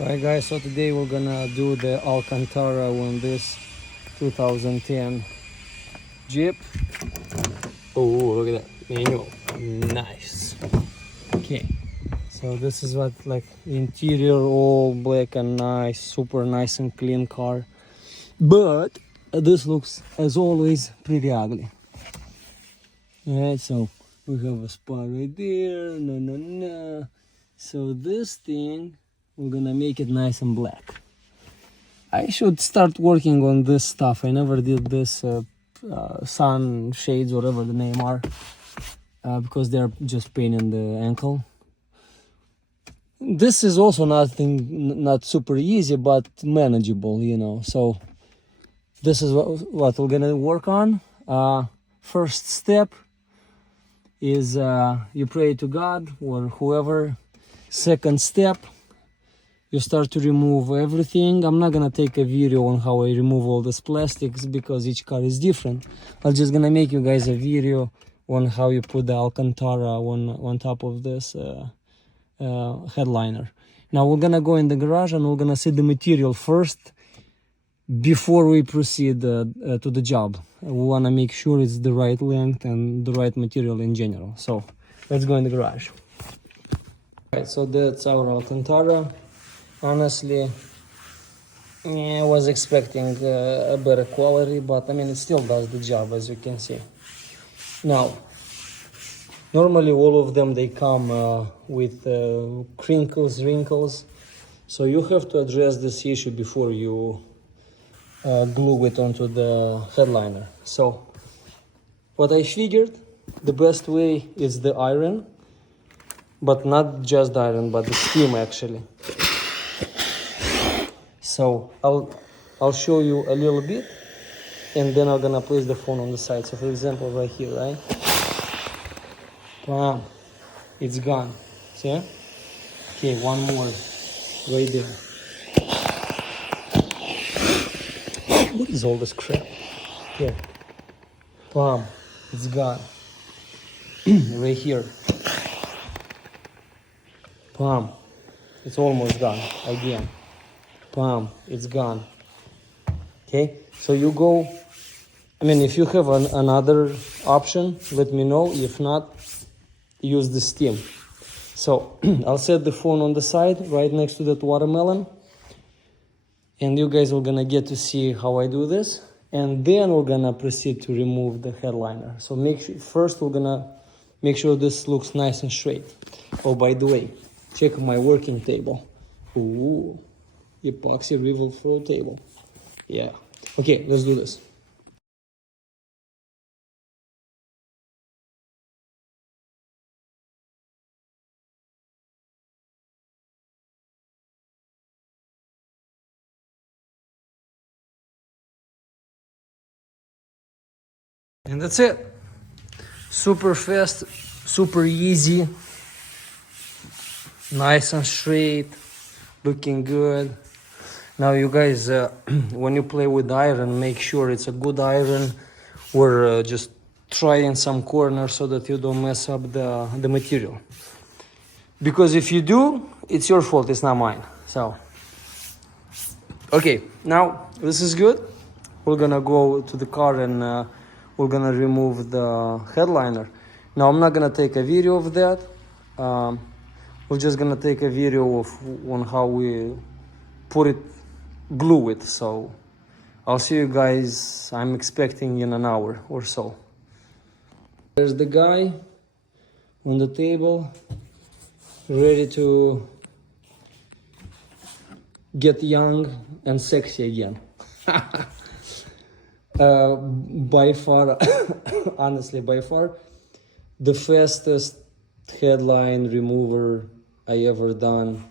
Alright guys, so today we're gonna do the Alcantara on this 2010 Jeep. Oh, look at that manual, nice. Okay, so this is what like interior, all black and nice, super nice and clean car. But this looks as always pretty ugly. Alright, so we have a spot right there, no. So this thing, we're gonna make it nice and black. I should start working on this stuff. I never did this sun shades, whatever the name are, because they're just pain in the ankle. This is also not super easy, but manageable, you know. So this is what we're gonna work on. First step is you pray to God or whoever. Second step, you start to remove everything. I'm not gonna take a video on how I remove all this plastics because each car is different. I'm just gonna make you guys a video on how you put the alcantara on top of this headliner. Now we're gonna go in the garage and we're gonna see the material first before we proceed to the job. We wanna make sure it's the right length and the right material in general. So let's go in the garage. Alright, so that's our alcantara. Honestly, I was expecting a better quality, but I mean it still does the job, as you can see. Now, normally all of them, they come with wrinkles, so you have to address this issue before you glue it onto the headliner. So what I figured, the best way is the iron, but not just the iron, but the steam actually. So I'll show you a little bit, and then I'm gonna place the phone on the side. So for example, right here, right? Bam, it's gone. See? Okay, one more, right there. What is all this crap? Here. Bam, it's gone. Right here. Bam, it's almost gone again. Bam, it's gone. Okay, so you go, I mean, if you have another option, let me know. If not, use the steam. So I'll set the phone on the side right next to that watermelon, and you guys are gonna get to see how I do this, and then we're gonna proceed to remove the headliner. So first we're gonna make sure this looks nice and straight. Oh, by the way, check my working table. Ooh. Epoxy rivet floor table. Yeah. Okay, let's do this. And that's it. Super fast, super easy, nice and straight, looking good. Now you guys, when you play with iron, make sure it's a good iron, or just try in some corner so that you don't mess up the material. Because if you do, it's your fault, it's not mine. So, okay, now this is good. We're gonna go to the car and we're gonna remove the headliner. Now I'm not gonna take a video of that. We're just gonna take a video on how we glue it. So I'll see you guys, I'm expecting in an hour or so. There's the guy on the table, ready to get young and sexy again. By far, honestly, by far, the fastest headline remover I ever done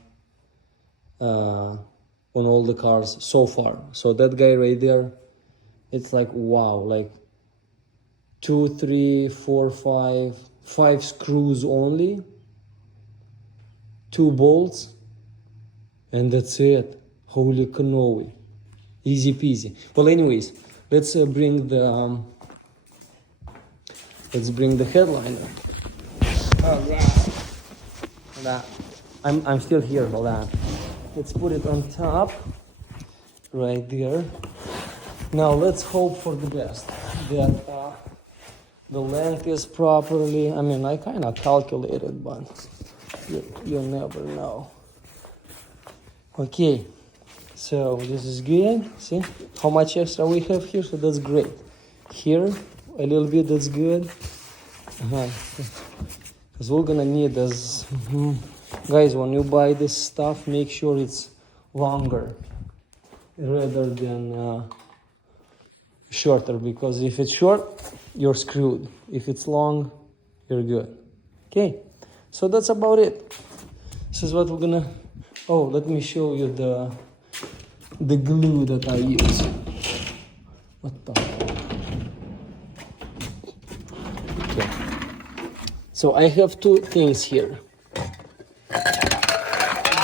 on all the cars so far. So that guy right there, it's like wow, like 2, 3, 4, 5 screws only, 2 bolts, and that's it. Holy cannoli, easy peasy. Well, anyways, let's bring the headliner. Oh, yeah. I'm still here. Hold on. let's put it on top, right there. Now let's hope for the best, that the length is properly. I mean, I kind of calculated, but you never know. Okay, so this is good. See how much extra we have here, so that's great. Here, a little bit, that's good. Because we're gonna need this. Guys, when you buy this stuff, make sure it's longer rather than shorter, because if it's short, you're screwed. If it's long, you're good. Okay, so that's about it. This is what we're gonna. Oh, let me show you the glue that I use. What the hell? Okay. So I have two things here.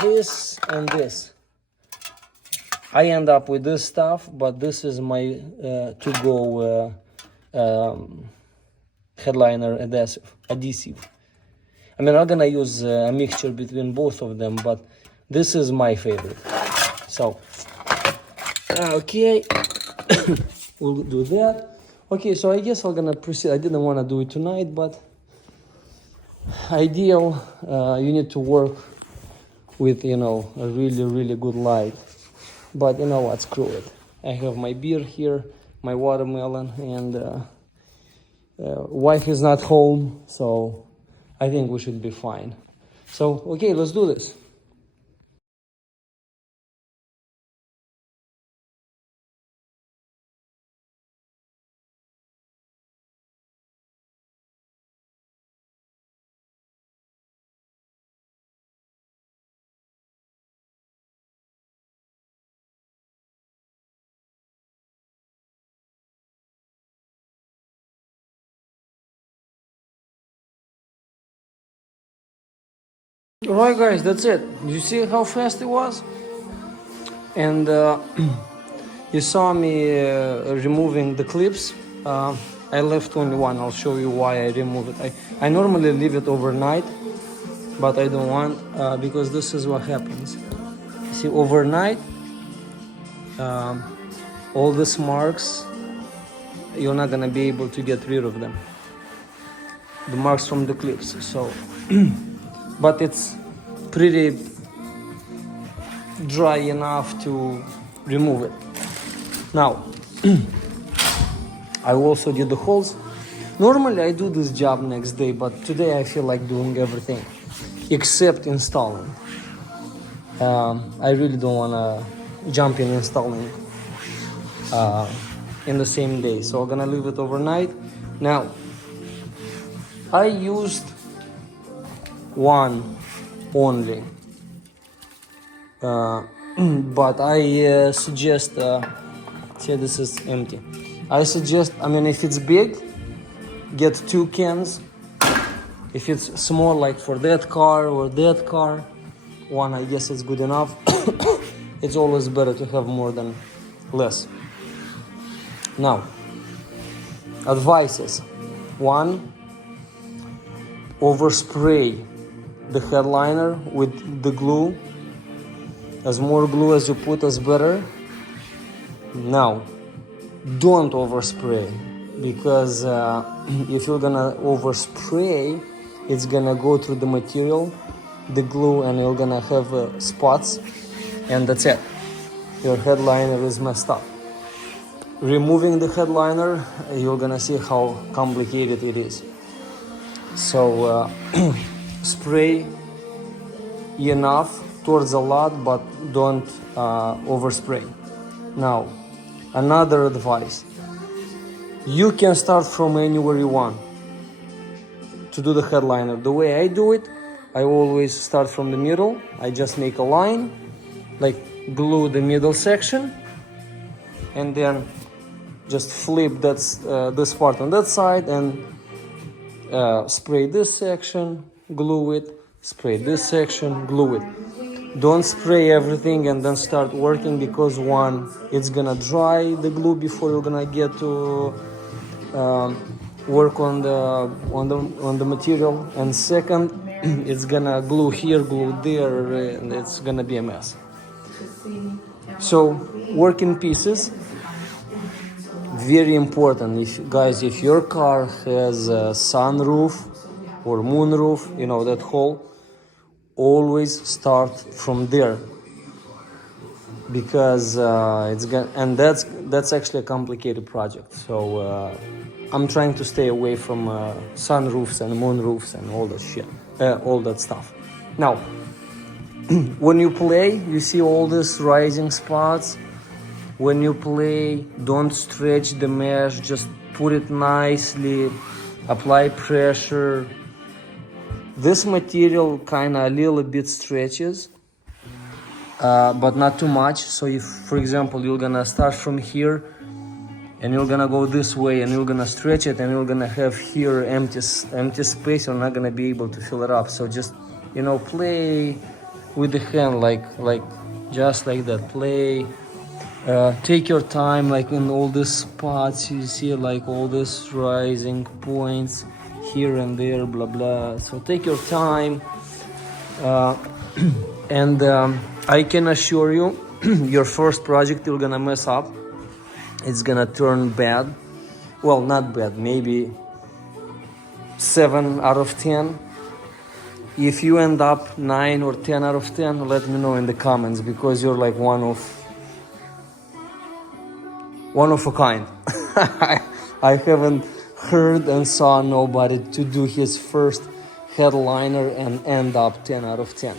This and this. I end up with this stuff, but this is my to-go headliner adhesive. I mean, I'm gonna use a mixture between both of them, but this is my favorite. So, okay, we'll do that. Okay, so I guess I'm gonna proceed. I didn't want to do it tonight, but ideal, you need to work with, a really good light. But you know what, screw it. I have my beer here, my watermelon, and wife is not home, so I think we should be fine. So, okay, let's do this. Alright guys, that's it. You see how fast it was? And you saw me removing the clips. I left only one. I'll show you why I remove it. I normally leave it overnight, but I don't want, because this is what happens. See, overnight, all these marks, you're not gonna be able to get rid of them. The marks from the clips. So, but it's pretty dry enough to remove it. Now, I also did the holes. Normally I do this job next day, but today I feel like doing everything except installing. I really don't want to jump in installing in the same day, so I'm gonna leave it overnight. Now, I used one only, but I suggest, see, this is empty. I suggest, I mean, if it's big, get 2 cans. If it's small, like for that car or that car, one, I guess it's good enough. It's always better to have more than less. Now, advices. 1, overspray the headliner with the glue. As more glue as you put, as better. Now, don't overspray, because if you're gonna overspray, it's gonna go through the material, the glue, and you're gonna have spots, and that's it. Your headliner is messed up. Removing the headliner, you're gonna see how complicated it is. So spray enough towards a lot, but don't overspray. Now, another advice. You can start from anywhere you want to do the headliner. The way I do it, I always start from the middle. I just make a line, like glue the middle section, and then just flip this part on that side, and spray this section, glue it, spray this section, glue it. Don't spray everything and then start working, because 1, it's gonna dry the glue before you're gonna get to work on the material, and 2nd, it's gonna glue here, glue there, and it's gonna be a mess. So working pieces, very important. If your car has a sunroof or moonroof, you know, that hole, always start from there, because it's gonna, and that's actually a complicated project. So I'm trying to stay away from sunroofs and moonroofs and all that shit, all that stuff. Now, when you play, you see all these rising spots. When you play, don't stretch the mesh, just put it nicely, apply pressure. This material kind of a little bit stretches, but not too much. So if, for example, you're gonna start from here and you're gonna go this way and you're gonna stretch it and you're gonna have here empty space, you're not gonna be able to fill it up. So just, you know, play with the hand, like just like that. Play, take your time, like in all these spots you see, like all these rising points here and there, blah blah. So take your time, and I can assure you, your first project you're gonna mess up. It's gonna turn bad. Well, not bad, maybe 7 out of 10. If you end up 9 or 10 out of 10, let me know in the comments, because you're like one of a kind. I haven't heard and saw nobody to do his first headliner and end up 10 out of 10.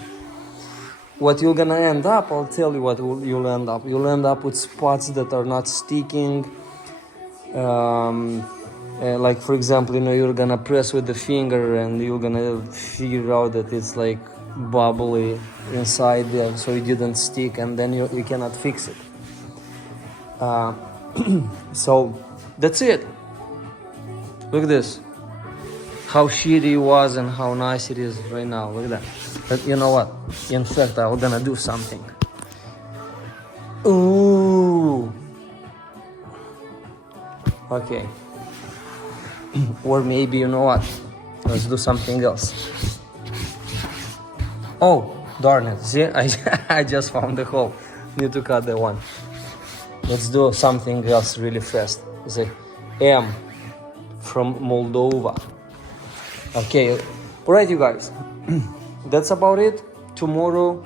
What you're gonna end up, I'll tell you what you'll end up. You'll end up with spots that are not sticking. Like for example, you know, you're gonna press with the finger and you're gonna figure out that it's like bubbly inside there, so it didn't stick, and then you cannot fix it. So that's it. Look at this, how shitty it was and how nice it is right now. Look at that. But you know what, in fact, I'm gonna do something. Ooh, okay. Or maybe, you know what, let's do something else. Oh, darn it, see, I just found the hole. Need to cut that one. Let's do something else really fast. Say M from Moldova. Okay, alright you guys, that's about it. Tomorrow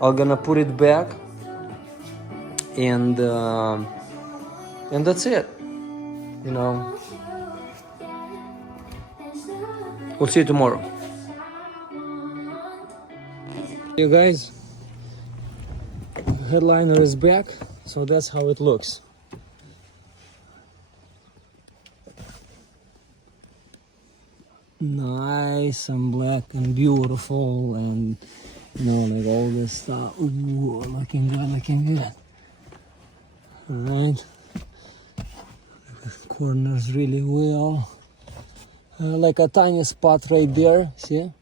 I'm gonna put it back, and that's it, you know. We'll see you tomorrow. You guys, headliner is back, so that's how it looks. Nice and black and beautiful, and you know, like all this stuff. Ooh, looking good. Alright, corners really well. Like a tiny spot right there, see?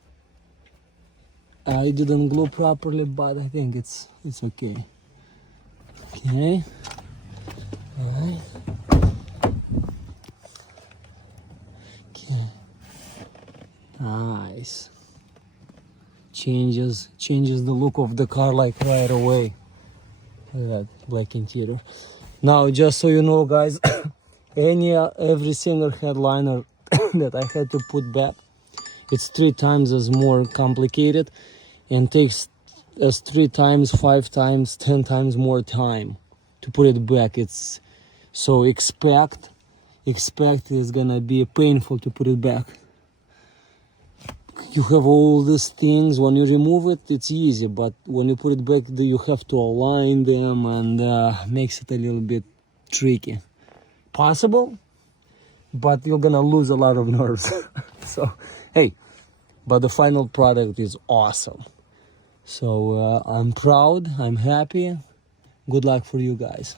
I didn't glue properly, but I think it's okay. Okay. Alright. Okay. Nice. Changes the look of the car like right away. Look at that black interior. Now, just so you know, guys, every single headliner that I had to put back, it's 3 times as more complicated and takes us 3 times, 5 times, 10 times more time to put it back. It's so expect it's gonna be painful to put it back. You have all these things. When you remove it, it's easy, but when you put it back, you have to align them, and makes it a little bit tricky. Possible, but you're gonna lose a lot of nerves. So hey, but the final product is awesome. So I'm proud, I'm happy. Good luck for you guys.